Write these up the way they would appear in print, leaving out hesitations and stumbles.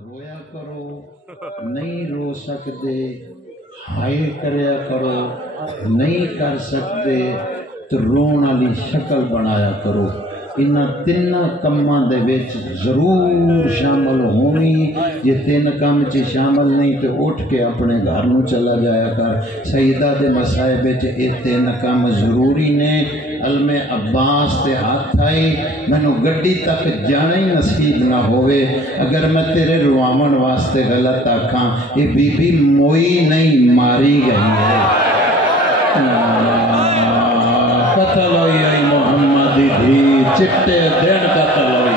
رویا کرو، نہیں رو سکتے ہائے کریا کرو، نہیں کر سکتے تو رون والی شکل بنایا کرو۔ انہاں تین کماں دے وچ ضرور شامل ہونی۔ یہ تین کام چ شامل نہیں تو اٹھ کے اپنے گھر نو چلا جایا کر۔ سیدہ دے مسائب وچ یہ تین کام ضروری نے۔ علم عباس تے ہاتھ آئی، مینو گڈی تک جانا ہی نصیب نہ ہوئے اگر میں تیرے رواون واسطے غلط آکھاں۔ یہ بی بی موئی نہیں ماری گئی ہے۔ قتل ہوئی آئی محمد دی چٹے دن قتل ہوئی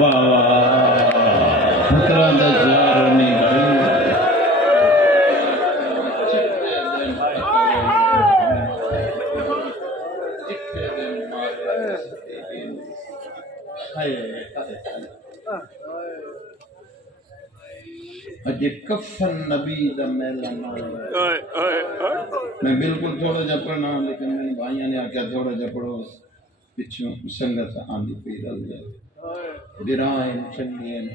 واہ واہ پترہ دا زار نہیں اجے کفن نبی دا میلہ میں بالکل تھوڑا جا پڑھنا لیکن میں بھائیاں نے آکیا تھوڑا جا پڑھو پچھوں سنگت آندھی پی رل جائے برائیں چنگیں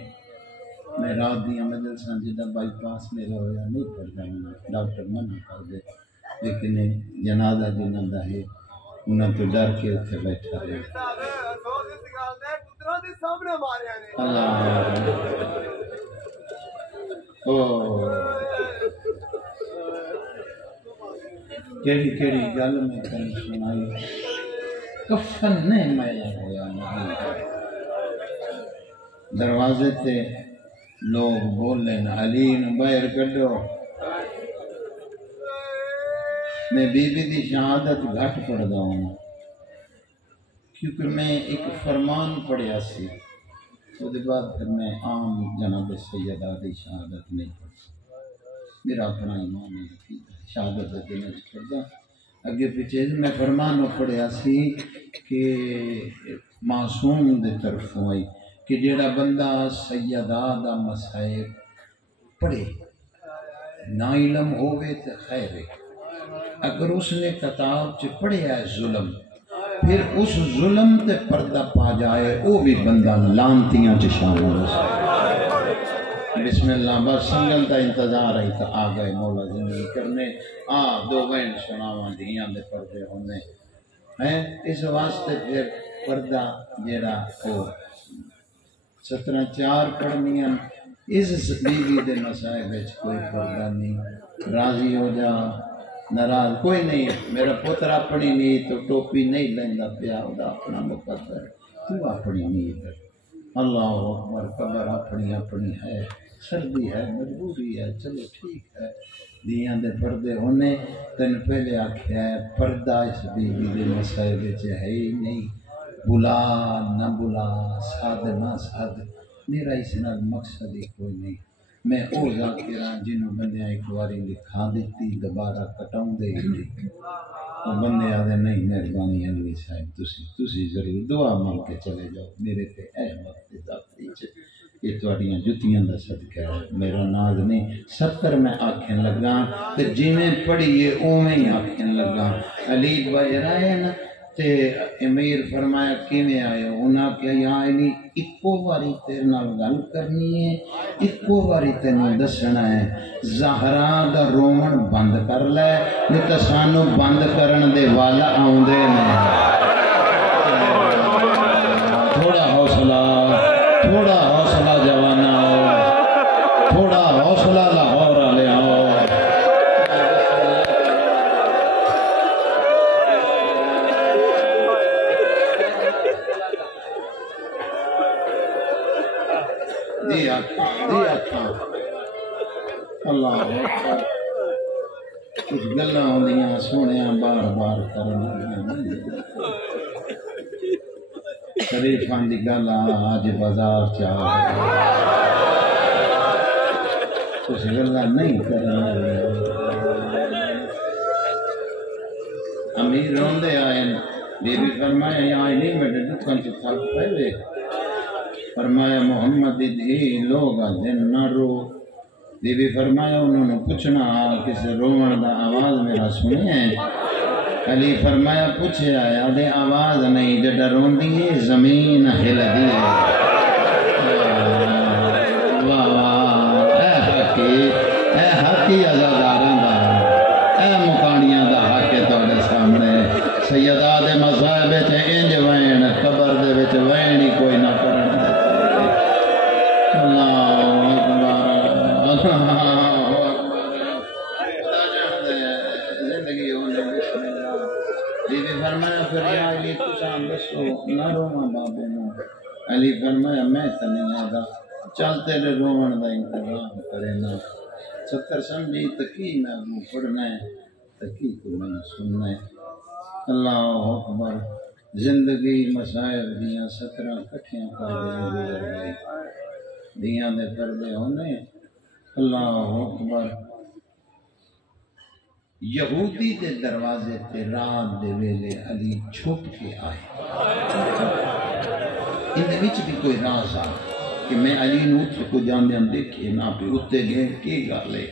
میں رات دیاں مجلساں جدہ بائی پاس میرا ہویا نہیں پڑھ جانا ڈاکٹر منع کر دے لیکن جنازہ جنہ دا ہے انہاں تو ڈر کے اتھے بیٹھا رہے اللہ کیڑی کیڑی گل میں تمہیں سنائی کفن نے میلا ہویا نہیں۔ دروازے تے لوگ بولیں علی نو باہر کڈو۔ میں بی بی دی شہادت گھٹ پڑھدا ہوں کیونکہ میں ایک فرمان پڑھیا سی تو دے بعد پھر میں عام جناب سیدہ دی شہادت نہیں پڑھ سکتا۔ میرا اپنا ایمان ہے شہادت دے دن پڑھدا اگے پیچھے میں فرمان پڑھیا سی کہ معصوم دے طرفوں آئی کہ جیڑا بندہ سیدہ دا مسائب پڑھے نا علم ہوئے تو خیر ہے، اگر اس نے کتاب چ پڑھیا ہے ظلم پھر اس ظلم تے پردہ پا جائے وہ بھی بندہ لانتیاں چ شامل ہو سکتا۔ بسم اللہ بس سنگل تا انتظار آئی تا آ گئے مولا زندگی کرنے دو بین سناواں دھیاں دے پردے ہونے ہیں اس واسطے پھر پردہ جیڑا کو 17 پڑھنیاں اس بیوی دے مسائب وچ کوئی پردہ نہیں۔ راضی ہو جا ناراض کوئی نہیں، میرا پتر اپنی نہیں تو ٹوپی نہیں لیندا پیا دا اپنا مقدر تو اپنی نہیں کر۔ اللہ اکبر قبر اپنی اپنی ہے، سردی ہے مجبوری ہے چلو ٹھیک ہے۔ دیاں دے پردے ہونے تن پہلے آکھیا ہے پردہ اس بیوی دے مسائب وچ ہے ہی نہیں، بلا نہ بلا ساد نہ ساد میرا اس نال مقصد ہی کوئی نہیں۔ میں او ذاکراں جنہوں بندیاں ایک باری لکھا دیتی دوبارہ کٹاؤں دے گی وہ بندے آدھے نہیں مہربانی انوی صاحب تسی ضرور دعا مانگ کے چلے جاؤ میرے تے اے وقت داخلی چ یہ تواڈیاں جتیاں دا صدقہ ہے میرا ناز نہیں 70 میں آکھن لگا تے جویں پڑھیے اوویں ہی آکھن لگا۔ علی بھائی رائے نا تے امیر فرمایا کیویں آئے ہو؟ انہاں کہ یا علی اکو واری تیرے نال گل کرنی ہے اکو واری تینوں دسنا ہے زہرا دا رومن بند کر لے نہیں تے سانو بند کرن دے والا آوندے نے۔ تھوڑا حوصلہ جوانا ہو، تھوڑا حوصلہ لاہور والے آؤ۔ اللہ کچھ گلاں ہوندیاں سونیاں بار بار کرنا شریفاں دی گل آج بازار چاہ کچھ گلاں نہیں کرنا۔ امیر روندے آئے بی بی فرمایا یہاں نہیں میرے دکھاں سے تھک پہلے فرمایا محمد دی لوگ دن نہ رو۔ بی بی فرمایا انہوں نے پوچھنا کسی رومن دا آواز میرا سنے ہیں علی فرمایا پوچھے آیا دے آواز نہیں جڑا روندی ہے زمین ہل دی ہے واہ واہ اے حقی عزاداراں دا اے مکانیاں دا حق ہے تواڈے سامنے سیدہ دے مذہب وچ انج وین قبر دے وچ وین ہی کوئی نہ کرن اللہ اکبر فرمایا پھر یا علی تسان دسو نہ روواں بابے نو علی فرمایا میں تے نہیں آدا چل تیرے روون دا انتظام کرے نا 70 سمجھی تکی میں منہ پڑھنا ہے تکی تو میں سننا ہے اللہ اکبر زندگی مسائب دیاں 17 کٹھیاں کر دیں دیاں دے پردے ہونے اللہ اکبر یہودی دے دروازے تے رات دے ویلے علی چھپ کے آئے ان دے وچ بھی کوئی راز آ کہ میں علی نو تے کو جاندے دیکھے نہ پہ اتے گئے کی گل ہے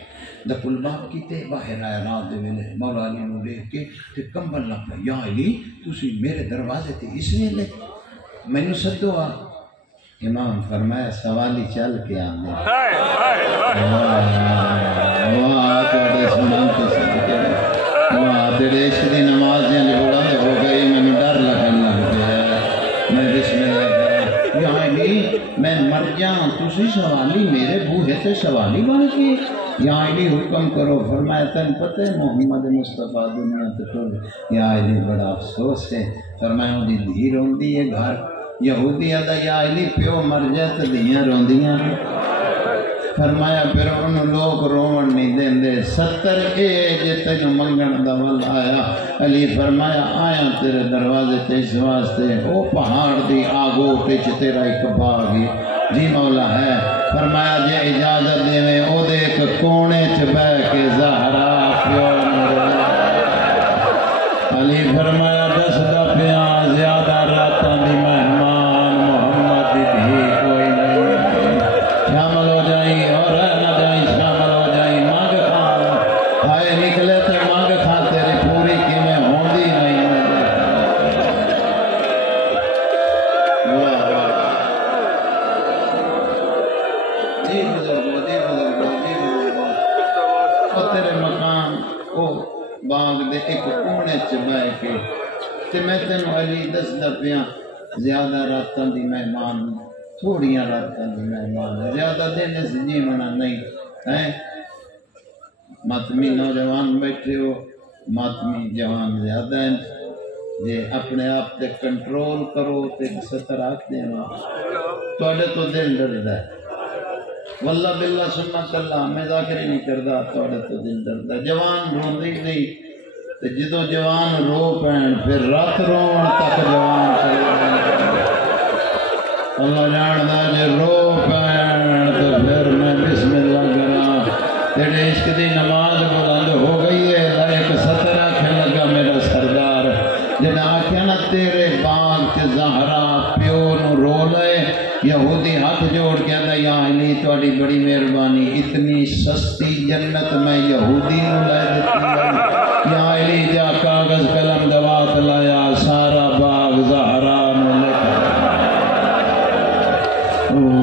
دفل باپ کیتے باہر آیا رات دے ویلے مولا علی نو دیکھ کے تے کمبل لگ پیا یا علی تسی میرے دروازے تے اس ویلے مینوں سدو آ امام فرمایا سوالی چل کے آندے واہ تواڈے سنان تو صدقے واہ تیرے عشق دی نماز جی بلند ہو گئی میں ڈر لگن لگ گیا میں بسم اللہ کرا یا علی میں مر جاؤں تسی سوالی میرے بوہے تے سوالی بن کے یا علی حکم کرو فرمایا تن پتہ ہے محمد مصطفیٰ دنیا تے ٹر یا علی بڑا افسوس ہے فرمایا دی دھی روندی ہے گھر یہودی آدھا یا علی پیو مر جائے تو دیاں روندیاں فرمایا پھر انہوں لوگ روون نہیں دیں دے 70 جے تینوں منگن دا ول آیا علی فرمایا آیا تیرے دروازے تے اس واسطے او پہاڑ دی آگوٹے چ تیرا ایک باغ جی مولا ہے فرمایا جے اجازت دے میں او دے ایک کونے چ بیٹھ کے زہرا پیو علی فرمایا دس دا پیا زیادہ راتاں دی مہمان محمد دی دھی کوئی نہیں شامل ہو جائیں اور نہ جائیں شامل ہو جائیں مانگ کھا ہائے نکلے تے مانگ کھا تیری پوری کی میں ہوندی نہیں جی بزرگو جی بزرگو جی بزرگو او تیرے مکان او باغ دے ایک کونے چ بیٹھ کے تے میں تینوں علی دسدا پیا زیادہ راتاں دی مہمان تھوڑیاں راتاں دی مہمان زیادہ دن اس جیونا نہیں ہے ماتمی نوجوان بیٹھے ہو ماتمی جوان زیادہ ہیں جے اپنے آپ تے کنٹرول کرو تے 70 آکھ دینا تواڈے تو دل ڈردا ہے واللہ باللہ سنت اللہ میں ذاکر نہیں کردا تواڈے تو دل ڈردا جوان روندی نہیں تے جدوں جوان رو پین پھر رات رون تک جوان چلے اللہ جاندا جے رو پین تو پھر میں بسم اللہ کرا تیرے عشق دی نماز بلند ہو گئی ہے ایک 70 آکھنے لگا میرا سردار جنا آکھیا نا تیرے باغ چ زہرا پیو نو رو لے یہودی ہاتھ جوڑ کے آدھا یا علی تواڈی بڑی مہربانی اتنی سستی جنت میں یہودی نو لے دیتی ہے یا علی جا کاغذ قلم دوات لایا سارا باغ زہرا نو لکھا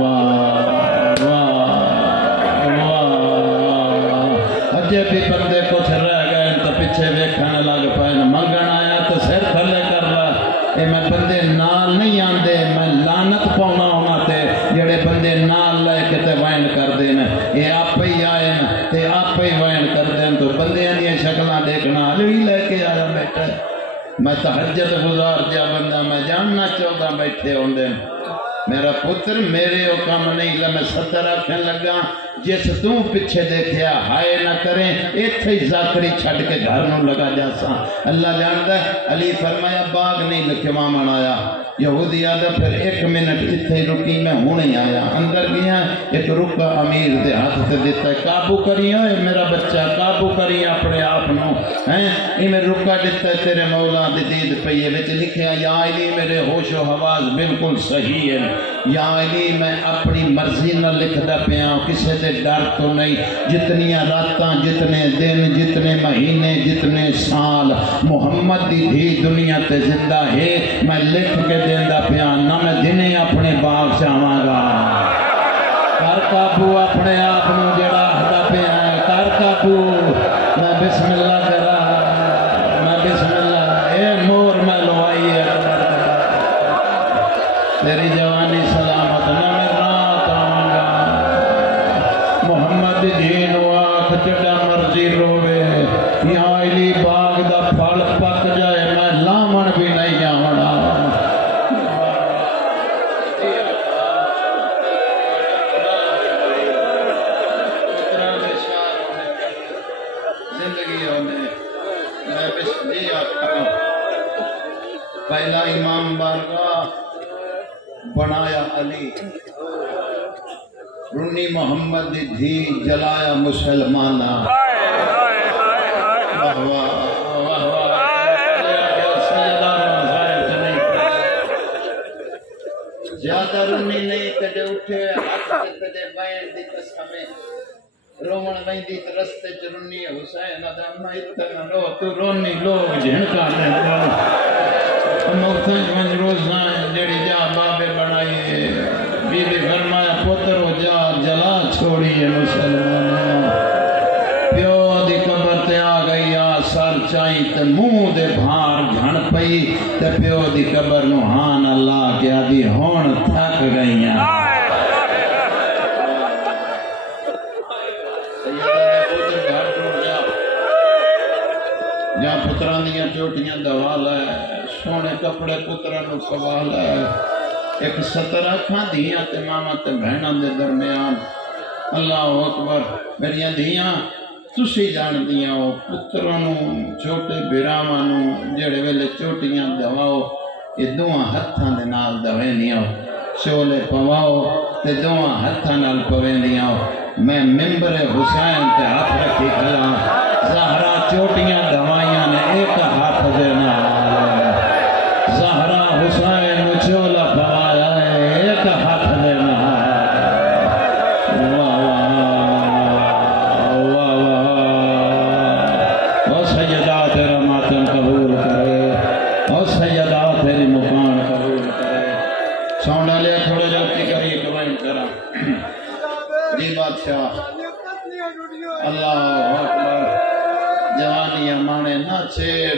واہ واہ واہ اجے بھی بندے کچھ رہ گئے تو پیچھے ویکھن لگ پے منگن آیا تو سر تھلے کر لا اے میں بندے نال نہیں آندے میں لعنت پاؤنا انہاں تے جڑے بندے نال لے کے تے وین کر دین اے آپ ہی آئے تے آپ ہی وین کر دین تو بندیاں دی شکلاں دیکھنا علی لے کے آیا بیٹھا میں تہجد گزار جا بندہ میں جاننا چاہتا بیٹھے ہوندے میرا پتر میرے او کام نہیں لا میں 70 آکھنے لگا جس تو پیچھے دیکھیا ہائے نہ کریں ایتھے ہی زاکری چھڈ کے گھر نو لگا جاساں اللہ جاندا ہے علی فرمایا باغ نہیں لکھوا منایا یہودی آدھا پھر 1 منٹ اتھے رکی میں ہونے آیا اندر گیا ایک رکا امیر دے ہاتھ تے دیتا ہے قابو کری ہوئے میرا بچہ قابو کری اپنے آپ نو ہیں میں رکا دیتا ہے تیرے مولا دی دید پئیے وچ لکھیا یا علی میرے ہوش و حواس بالکل صحیح ہے یا علی میں اپنی مرضی نہ لکھدا پیا کسے دے ڈر تو نہیں جتنی راتاں جتنے دن جتنے مہینے جتنے سال محمد دی دھی دنیا تے زندہ ہے میں لکھ کے دیندا پیا نہ میں دنے اپنے باغ چاواں گا کر قابو اپنے آپ نو جڑا ہدا پیا کر قابو میں بسم اللہ کرا میں بسم اللہ اے مور میں لوائی ہے تیری جوانی سلامت نہ میں رات آؤں گا محمد دین واقع چڑا مرضی روے یا علی باغ دا پھل پک جائے میں لامن بھی نہیں جاونا پہلا امام بارگاہ بنایا علی رنی محمد دی دھی جلایا مسلمانہ واہ واہ زیادہ رنی نہیں کدے اٹھے ہاتھ کدے بین دی قسمیں رومن ویندی تے رستے چ رنی حسین ادم اتنا رو تو رونی لوگ جھنکانے موتاں ونج روزاں جڑی جا بابے بنائی بی بی فرمایا پتر ہو جا جلا چھوڑی ہے مسلمانوں پیو دی قبر تے آ گئی آ سر چائی تے منہ دے بھار گھن پئی تے پیو دی قبر نو ہان اللہ کیا دی ہون تھک گئیاں جا پتران دیا چوٹیاں دوال ہے سونے کپڑے پتران سوال ہے ایک سترہ کھاں دیاں تے ماما تے بہناں دے درمیان اللہ اکبر میریاں دیاں تسی جان دیاں ہو پترانوں چھوٹے بیرامانوں جڑے ویلے چوٹیاں دواؤ یہ دوہاں ہتھاں دے نال دوینیاں ہو شولے پواؤ تے دوہاں ہتھاں نال پوینیاں ہو میں ممبر حسین تے ہاتھ رکھی کھلا زہرہ چوٹیاں دوائیاں نے ایک ہاتھ دینا زہرہ حسین چولا پوایا ہے ایک ہاتھ دینا واہ واہ او سیدہ تیرا ماتم قبول کرے او سیدہ تیری مکان قبول کرے سونڈا لیا تھوڑے جلتی کری کبائن کرا جی بادشاہ اللہ اکبر جوانیاں مانے نہ چھیڑ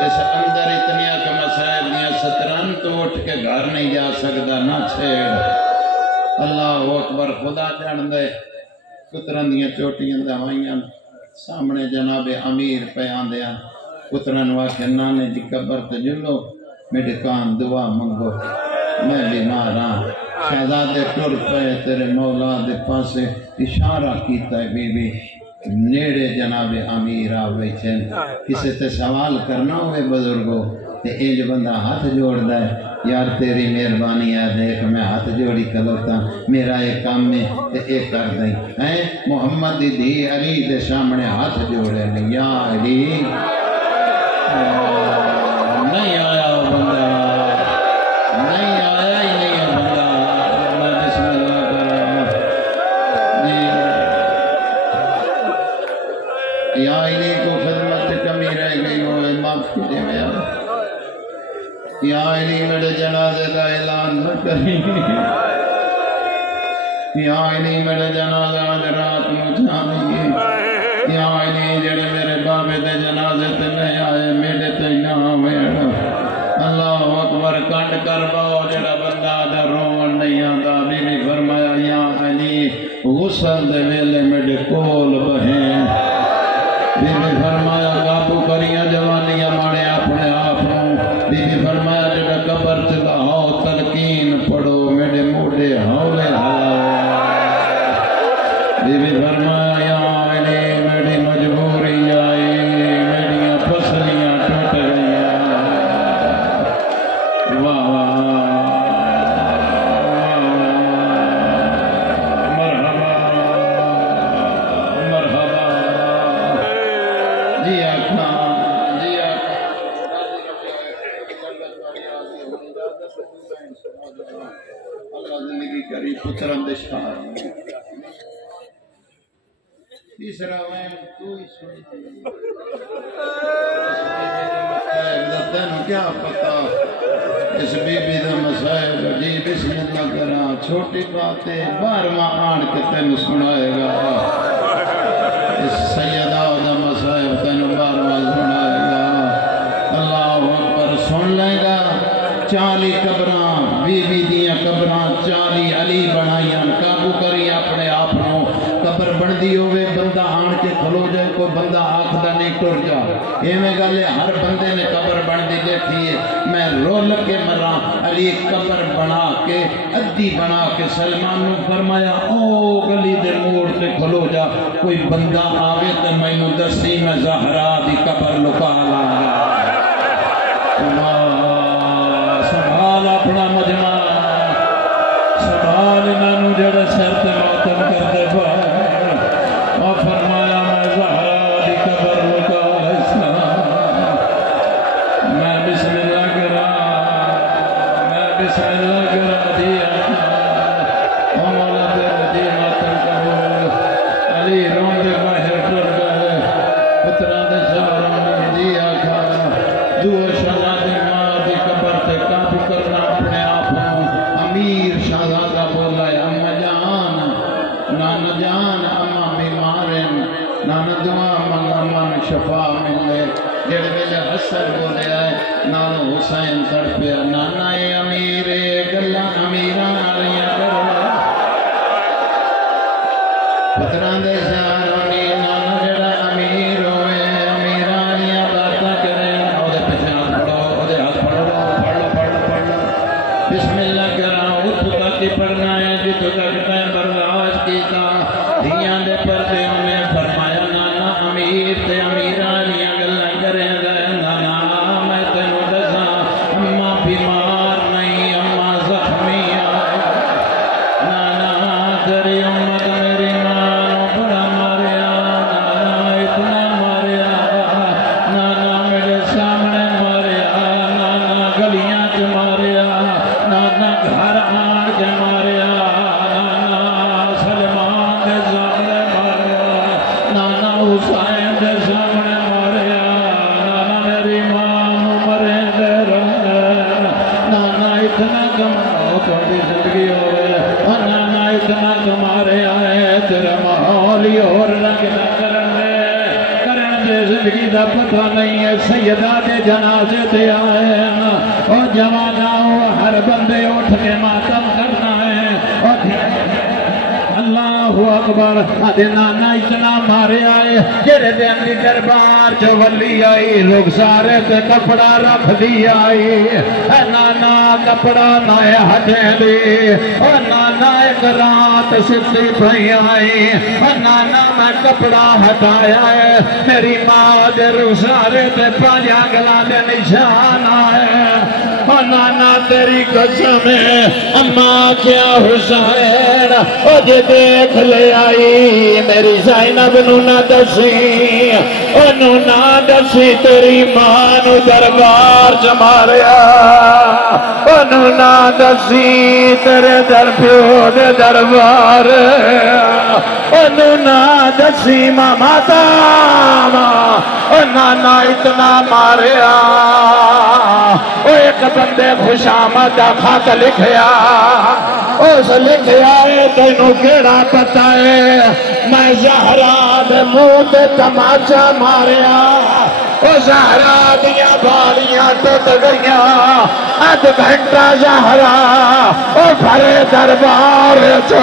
اس اندر اتنیا کہ مسائل دیا ستران تو اٹھ کے گھر نہیں جا سکتا نہ چھیڑ اللہ اکبر خدا جان دے پتران دیا چوٹیاں دوائیاں سامنے جناب امیر پیان دیا پتران واقع نانے دی قبر تجلو میرے کان دعا منگو میں بیمار ہاں شہزادے ٹر پہ تیرے مولا دے پاسے اشارہ کیتا ہے بی بی نیڑے جناب امیر آوے چھن کسے تے سوال کرنا ہوئے بزرگو تے ایج بندہ ہاتھ جوڑ دائے یار تیری مہربانی ہے دیکھ میں ہاتھ جوڑی کلوتا میرا ایک کام میں تے ایک کر دیں محمد دی علی دے سامنے ہاتھ جوڑے نہیں یا علی نہیں آیا وہ بندہ نہیں آیا ہی نہیں ہے بندہ میں بسم اللہ کرا جی یا علی کو خدمت کمی رہ گئی ہو معاف کیجئے میں یا علی میرے جنازے کا اعلان نہ کریں یا علی میرے جنازہ آج رات میں جانیں یا علی جڑے میرے بابے دے جنازے تے نہیں آئے میرے تے نہ آوے اللہ اکبر کنڈ کر باؤ جڑا بندہ دا رومن نہیں آتا بی بی فرمایا یا علی غسل دے ویلے میرے کول بہیں بی بی فرمایا قابو کریاں جوانیاں مانے اپنے آپوں بی بی فرمایا جڑا قبر چلا ہو تلقین پڑھو میرے موڑے ہولے بی بی فرمایا یا علی میری مجبوری آئی میری پسلیاں ٹوٹ گئیاں واہ مرحبا مرحبا جی آقا جی آقا اللہ زندگی کری پتران دے شہر تیسرا وین تو ہی سنی تینوں کیا پتا اس بی بی دا مسائل جی بسم اللہ کرا چھوٹی باتیں بارواں آن کے تینوں سنائے گا اس سیدہ دا مسائل تینوں بارواں سنائے گا اللہ اکبر سن لے گا 40 قبراں بی بی دیاں قبراں 40 علی بنائیاں قابو کری اپنے آپنوں قبر بن دی ہوئے بندہ آن کے کھلو جائے کوئی بندہ آکھدا نہیں ٹر جا یہ میں گالے ہر بندے نے قبر بن دی دیکھی ہے میں رول کے مرا علی قبر بنا کے ادھی بنا کے سلمان نے فرمایا او گلی دے موڑ تے کھلو جا کوئی بندہ آوے تے میں نو دسی میں زہرا دی قبر لکا لاں سبحال اپنا مجمع سبحال انہوں جڑے سر تے ماتم کر دے اور فرمایا میں زہرا دی قبر لکا اسلام میں بسم اللہ کرا میں بسم اللہ کرا دیا اور مولا دے دی ماتم قبول علی رون دے باہر ٹر گئے پترہ دے شہروں نے دیا کھا دو شہزادے ماں دی قبر تے کام کرنا اپنے آپوں امیر شہزادہ بولا ہے اما جان نانا جان اما بیمارن نانا دعا من اما شفا ملے جڑ ویلے حسن بولے آئے نانو حسین تڑپیا نانا اے امیر گلہ امیران آلیاں کرو پتران دے شہرانی نانا جڑا امیر ہوئے امیرانیاں باتاں کریں اور دے پیچھے ہاتھ پڑھو دے ہاتھ پڑھ لو بسم اللہ کرا اتھو تاکی پڑھنا ہے جتو تک ٹائم برداشت کیتا دھیاں دے پردے انہیں فرمایا نانا امیر تے امیرانیاں گلہ کریں گئے نانا میں تینوں دسا اما بیمار نہیں اما زخمی آئے نانا تیری امت میری مانو بڑا ماریا نانا اتنا ماریا نانا میرے سامنے ماریا نانا گلیاں چ ماریا نانا گھر آن کے ماریا نانا سلمان دے سامنے ماریا نانا حسین دے سامنے ماریا نانا میری ماں مرے دے رہے نانا اتنا کماؤ تھوڑی زندگی ہوئے نانا اتنا کمارے آئے تیرے ماحول ہی اور رنگ نہ کرن دے زندگی دا پتہ نہیں ہے سیدہ دے جنازے تے آئے اور جوانا ہو ہر بندے اٹھ کے ماتم کرنا ہے اور اللہ اکبر آدھے نانا اتنا مارے آئے جڑے دن دی دربار جو ولی آئی لوگ سارے تے کپڑا رکھ دی آئی نانا کپڑا نائے ہٹے دی نانا ایک رات ستی پہی آئی نانا میں کپڑا ہٹایا ہے میری ماں دے رخسارے تے پانجا گلا دے نشان آئے نانا تیری قسم ہے اماں کیا حسین جے دیکھ لے آئی میری زینب نو نہ دسی انو نہ دسی تیری ماں نو دربار چماریا انو نہ دسی تیرے در پیو دے دربار انو نہ دسی ماما تاما نانا اتنا ماریا ایک بندے خوشامد خط لکھیا اس لکھیا ہے تینوں کیڑا پتہ ہے میں زہرا دے منہ تے تماچا ماریا او زہرا دیا بالیاں ٹوٹ گئیاں اد گھنٹہ زہرا او بھرے دربار چو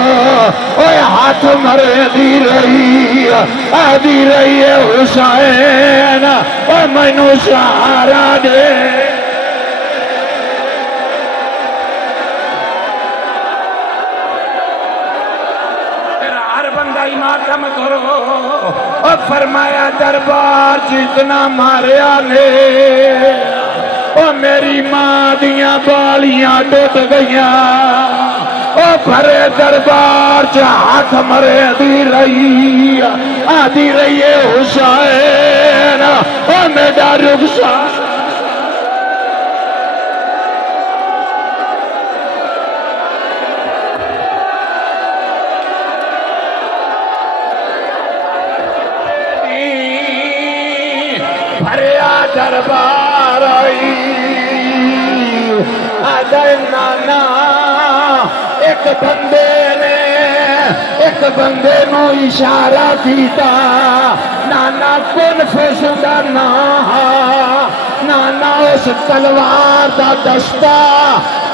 او ہاتھ مرے دی رہی ہے حسین او مینوں سہارا دے ماتم کرو اور فرمایا دربار جتنا ماریا نے اور میری ماں دیاں بالیاں ٹوٹ گئیاں اور بھرے دربار چ ہاتھ مرے دی رہی آدھی رہی ہے حسین اور میرا رخسار دے نانا ایک بندے نے ایک بندے نو اشارہ کیتا نانا کن فسدا نانا اس تلوار دا دستہ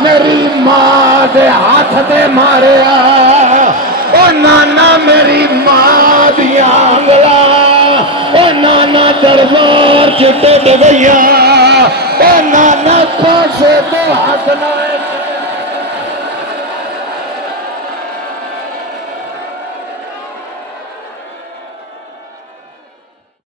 میری ماں دے ہاتھ دے ماریا او نانا میری ماں دیا انگلا او نانا دربار چ ٹوٹ گیا او نانا پاسے تو ہاتھ نہ